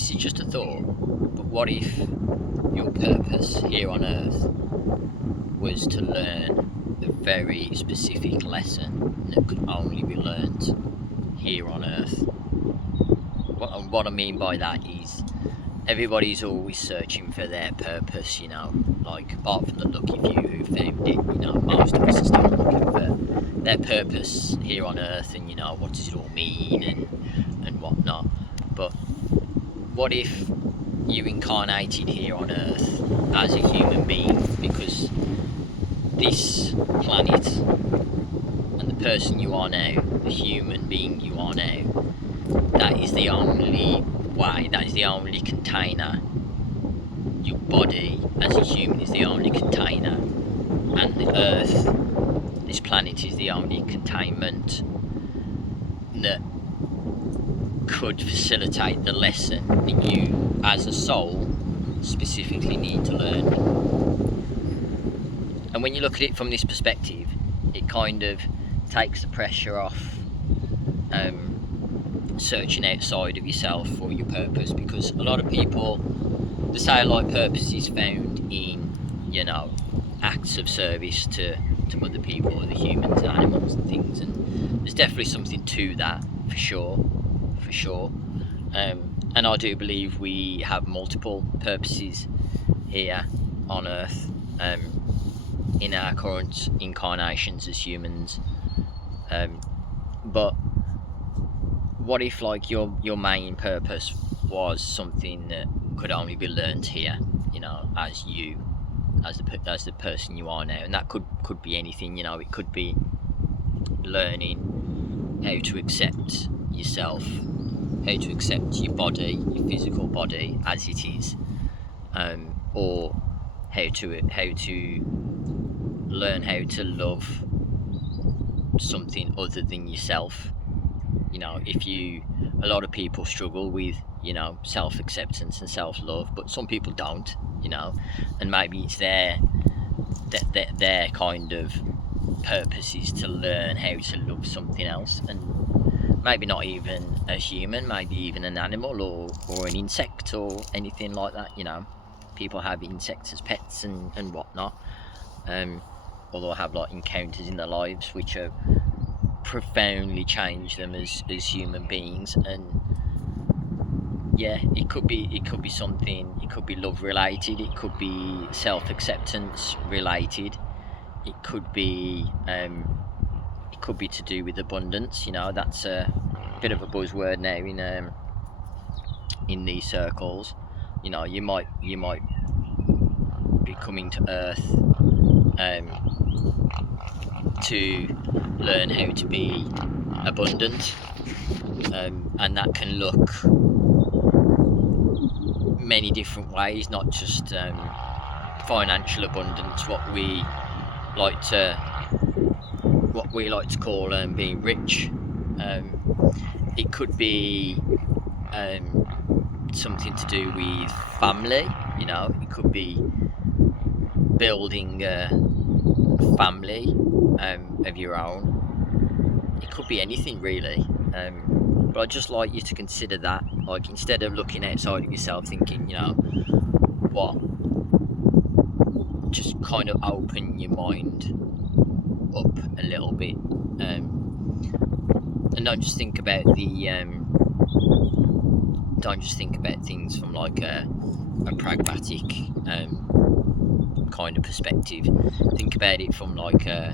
this is just a thought, but what if your purpose here on earth was to learn a very specific lesson that could only be learnt here on earth? What I mean by that is everybody's always searching for their purpose, like apart from the lucky few who found it, most of us are still looking for their purpose here on earth and, what does it all mean and whatnot. But what if you incarnated here on earth as a human being, because this planet and the person you are now, the human being you are now, that is the only way, that is the only container. Your body as a human is the only container, and the earth, this planet, is the only containment that could facilitate the lesson that you as a soul specifically need to learn. And when you look at it from this perspective, it kind of takes the pressure off searching outside of yourself for your purpose, because a lot of people, they say like purpose is found in, acts of service to other people, other humans, animals and things, and there's definitely something to that for sure. And I do believe we have multiple purposes here on earth, in our current incarnations as humans, but what if like your main purpose was something that could only be learned here, as you, as the person you are now? And that could be anything, it could be learning how to accept yourself, how to accept your body, your physical body as it is, or how to learn how to love something other than yourself. A lot of people struggle with, self-acceptance and self-love, but some people don't, and maybe it's their kind of purpose is to learn how to love something else, and maybe not even a human, maybe even an animal or an insect or anything like that. People have insects as pets and whatnot, although I have like encounters in their lives which have profoundly changed them as human beings. And yeah, it could be something, it could be love related, it could be self-acceptance related, it could be to do with abundance. That's a bit of a buzzword now in these circles. You might be coming to earth to learn how to be abundant, and that can look many different ways, not just financial abundance, what we like to call being rich. It could be something to do with family. It could be building a family of your own. It could be anything really, but I'd just like you to consider that, like, instead of looking outside of yourself thinking, just kind of open your mind up a little bit, and don't just think about things from like a pragmatic kind of perspective. Think about it from like a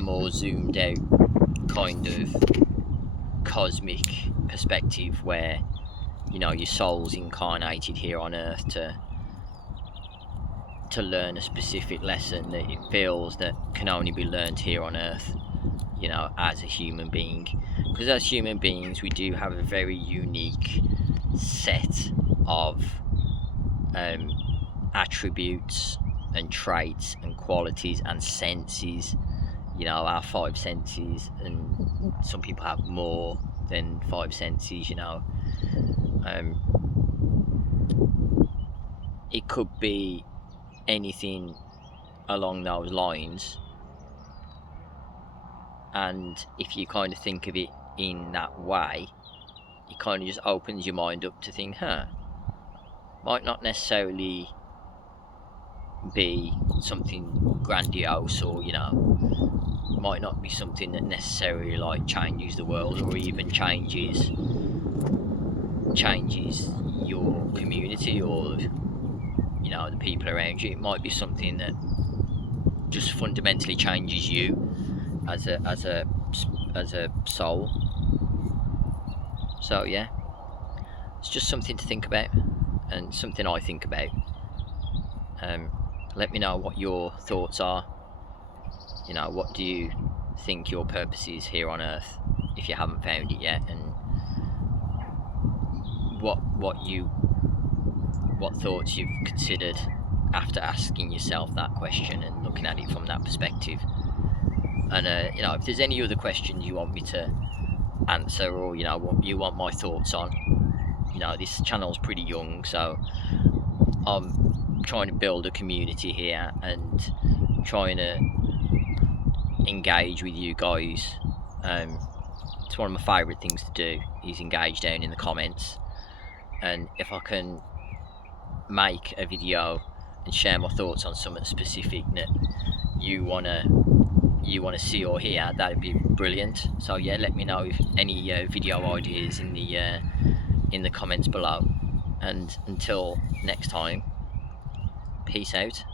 more zoomed out kind of cosmic perspective, where your soul's incarnated here on earth to learn a specific lesson that it feels that can only be learned here on earth, as a human being. Because as human beings, we do have a very unique set of attributes and traits and qualities and senses, our five senses, and some people have more than five senses. It could be anything along those lines, and if you kind of think of it in that way, it kind of just opens your mind up to think, might not necessarily be something grandiose, or might not be something that necessarily like changes the world, or even changes your community, or the people around you. It might be something that just fundamentally changes you as a soul. So yeah, it's just something to think about, and something I think about. Let me know what your thoughts are. What do you think your purpose is here on Earth, if you haven't found it yet, and what thoughts you've considered after asking yourself that question and looking at it from that perspective. And if there's any other questions you want me to answer, or what you want my thoughts on, this channel's pretty young, so I'm trying to build a community here and trying to engage with you guys. It's one of my favourite things to do, is engage down in the comments. And if I can make a video and share my thoughts on something specific that you wanna see or hear, that'd be brilliant. So yeah, let me know if any video ideas in the comments below. And until next time, peace out.